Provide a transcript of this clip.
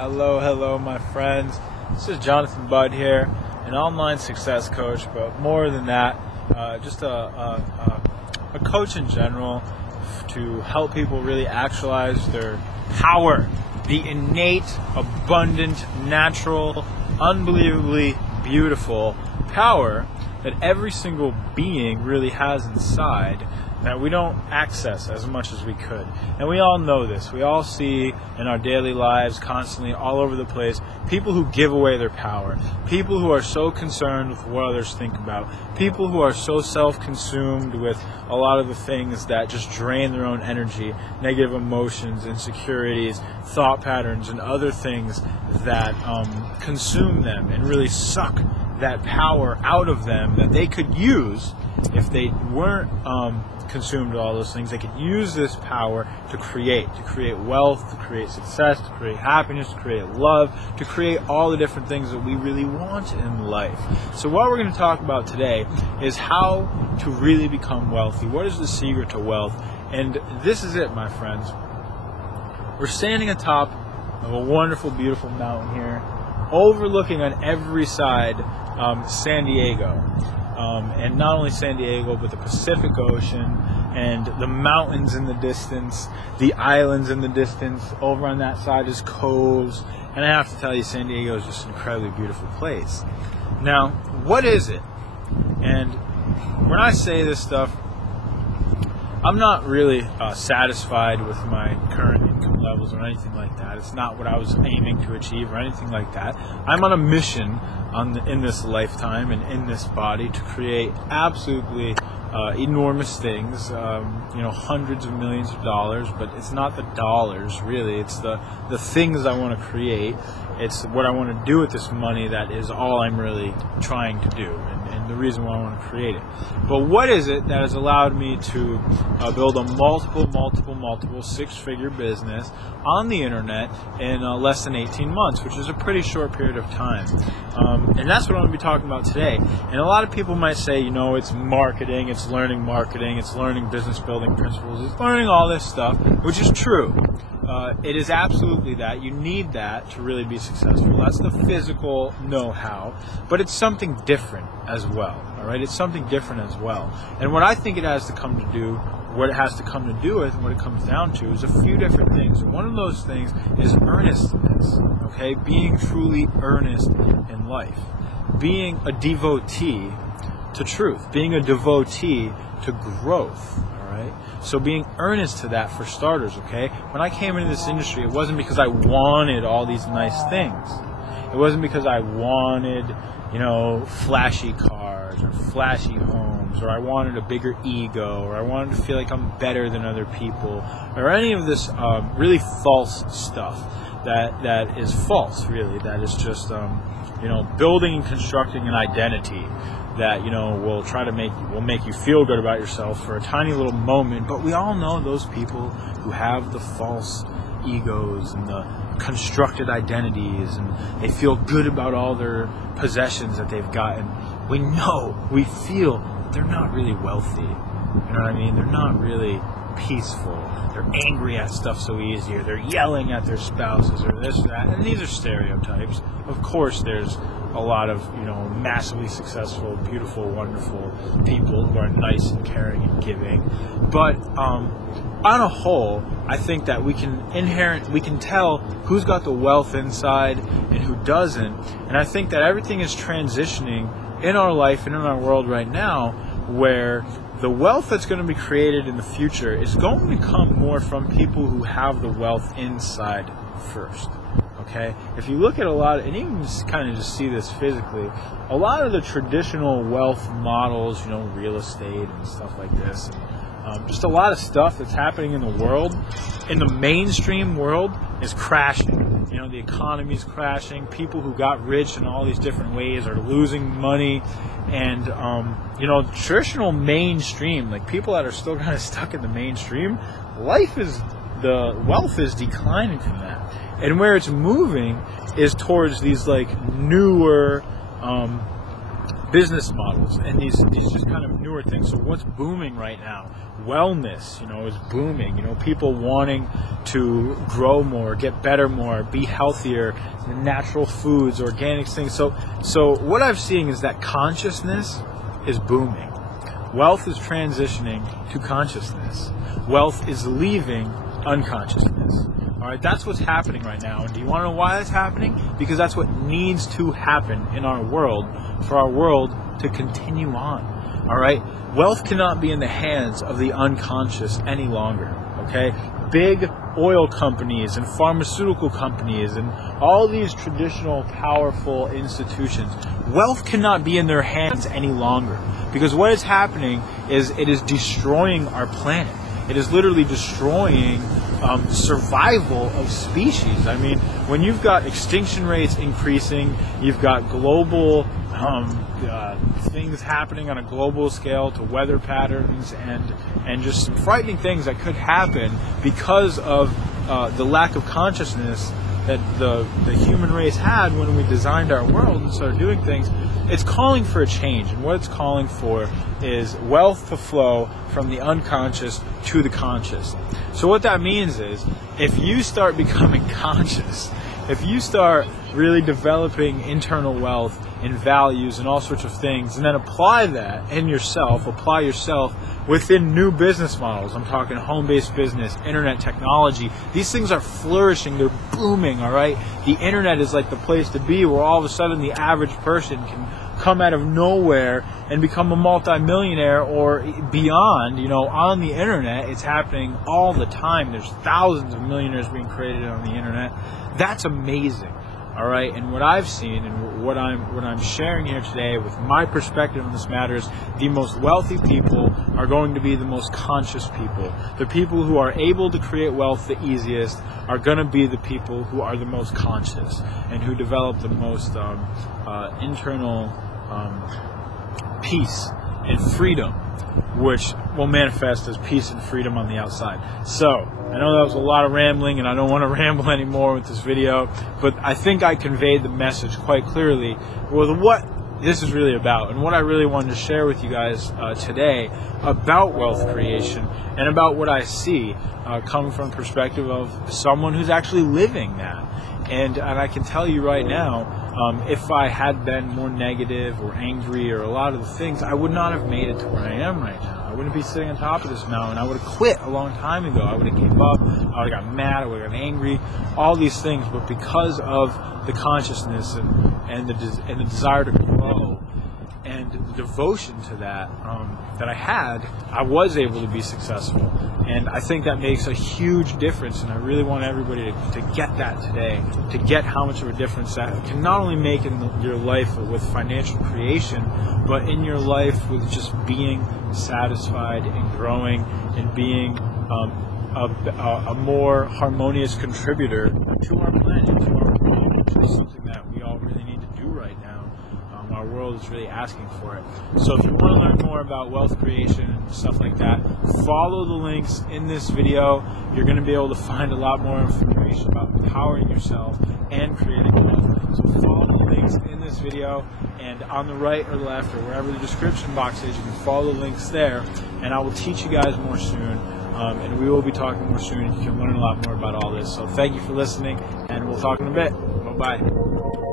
Hello, my friends. This is Jonathan Budd here, an online success coach, but more than that, just a coach in general to help people really actualize their power, the innate, abundant, natural, unbelievably beautiful power that every single being really has inside that we don't access as much as we could. And we all know this. We all see in our daily lives, constantly, all over the place, people who give away their power, people who are so concerned with what others think about, people who are so self-consumed with a lot of the things that just drain their own energy, negative emotions, insecurities, thought patterns, and other things that consume them and really suck that power out of them that they could use if they weren't consumed with all those things. They could use this power to create wealth, to create success, to create happiness, to create love, to create all the different things that we really want in life. So what we're going to talk about today is how to really become wealthy. What is the secret to wealth? And this is it, my friends. We're standing atop of a wonderful, beautiful mountain here, overlooking on every side San Diego. And not only San Diego, but the Pacific Ocean and the mountains in the distance, the islands in the distance. Over on that side is coves. And I have to tell you, San Diego is just an incredibly beautiful place. Now, what is it? And when I say this stuff, I'm not really satisfied with my current income levels or anything like that. It's not what I was aiming to achieve or anything like that. I'm on a mission in this lifetime and in this body to create absolutely enormous things, hundreds of millions of dollars, but it's not the dollars really, it's the things I want to create. It's what I want to do with this money that is all I'm really trying to do, and the reason why I want to create it. But what is it that has allowed me to build a multiple six-figure business on the internet in less than 18 months, which is a pretty short period of time? And that's what I'm going to be talking about today. And a lot of people might say, it's marketing, it's learning marketing, it's learning business building principles, it's learning all this stuff, which is true. It is absolutely that. You need that to really be successful. That's the physical know-how, but it's something different as well. All right, it's something different as well. And what I think it has to come to do, what it has to come to do with, and what it comes down to, is a few different things. And one of those things is earnestness. Okay, being truly earnest in life, being a devotee to truth, being a devotee to growth. So being earnest to that for starters, okay? When I came into this industry, it wasn't because I wanted all these nice things. It wasn't because I wanted, flashy cars or flashy homes, or I wanted a bigger ego, or I wanted to feel like I'm better than other people, or any of this really false stuff that is false, really, that is just, building and constructing an identity that will make you feel good about yourself for a tiny little moment. But we all know those people who have the false egos and the constructed identities, and they feel good about all their possessions that they've gotten. We feel that they're not really wealthy. You know what I mean? They're not really peaceful. They're angry at stuff so easy, or they're yelling at their spouses, or this or that. And these are stereotypes. Of course, there's a lot of massively successful, beautiful, wonderful people who are nice and caring and giving. But on a whole, I think that we can tell who's got the wealth inside and who doesn't. And I think that everything is transitioning in our life and in our world right now, where the wealth that's going to be created in the future is going to come more from people who have the wealth inside first. Okay, if you look at a lot, and even just kind of just see this physically, a lot of the traditional wealth models, real estate and stuff like this, and just a lot of stuff that's happening in the world, in the mainstream world, is crashing. The economy's crashing. People who got rich in all these different ways are losing money, and traditional mainstream, like people that are still kind of stuck in the mainstream, the wealth is declining from that. And where it's moving is towards these newer business models and these just kind of newer things. So what's booming right now? Wellness, is booming. People wanting to grow more, get better more, be healthier, natural foods, organic things. So what I'm seeing is that consciousness is booming. Wealth is transitioning to consciousness. Wealth is leaving unconsciousness. All right, that's what's happening right now. And do you want to know why that's happening? Because that's what needs to happen in our world for our world to continue on. All right, wealth cannot be in the hands of the unconscious any longer. Okay, big oil companies and pharmaceutical companies and all these traditional powerful institutions, wealth cannot be in their hands any longer, because what is happening is it is destroying our planet. It is literally destroying survival of species. I mean, when you've got extinction rates increasing, you've got global things happening on a global scale to weather patterns and just some frightening things that could happen because of the lack of consciousness that the human race had when we designed our world and started doing things. It's calling for a change, and what it's calling for is wealth to flow from the unconscious to the conscious. So what that means is, if you start becoming conscious, if you start really developing internal wealth and values and all sorts of things, and then apply that in yourself, apply yourself within new business models. I'm talking home-based business, internet technology. These things are flourishing, they're booming, all right? The internet is like the place to be, where all of a sudden the average person can come out of nowhere and become a multi-millionaire or beyond, on the internet. It's happening all the time. There's thousands of millionaires being created on the internet. That's amazing. All right, and what I've seen and what I'm sharing here today with my perspective on this matter is the most wealthy people are going to be the most conscious people. The people who are able to create wealth the easiest are going to be the people who are the most conscious and who develop the most internal peace and freedom, which will manifest as peace and freedom on the outside. So, I know that was a lot of rambling, and I don't want to ramble anymore with this video, but I think I conveyed the message quite clearly with what this is really about, and what I really wanted to share with you guys today about wealth creation and about what I see coming from the perspective of someone who's actually living that. And I can tell you right now, if I had been more negative or angry or a lot of the things, I would not have made it to where I am right now. I wouldn't be sitting on top of this mountain. I would have quit a long time ago. I would have gave up. I would have got mad. I would have got angry. All these things. But because of the consciousness and the desire to grow and the devotion to that that I had, I was able to be successful. And I think that makes a huge difference, and I really want everybody to get that today, to get how much of a difference that can not only make in your life with financial creation, but in your life with just being satisfied and growing and being a more harmonious contributor to our planet, to our world, which is something that we all really need to do right now. Our world is really asking for it. So if you want to learn more about wealth creation and stuff like that, follow the links in this video. You're going to be able to find a lot more information about empowering yourself and creating wealth. So follow the links in this video, and on the right or left or wherever the description box is, you can follow the links there, and I will teach you guys more soon. And we will be talking more soon. You can learn a lot more about all this. So thank you for listening, and we'll talk in a bit. Bye-bye.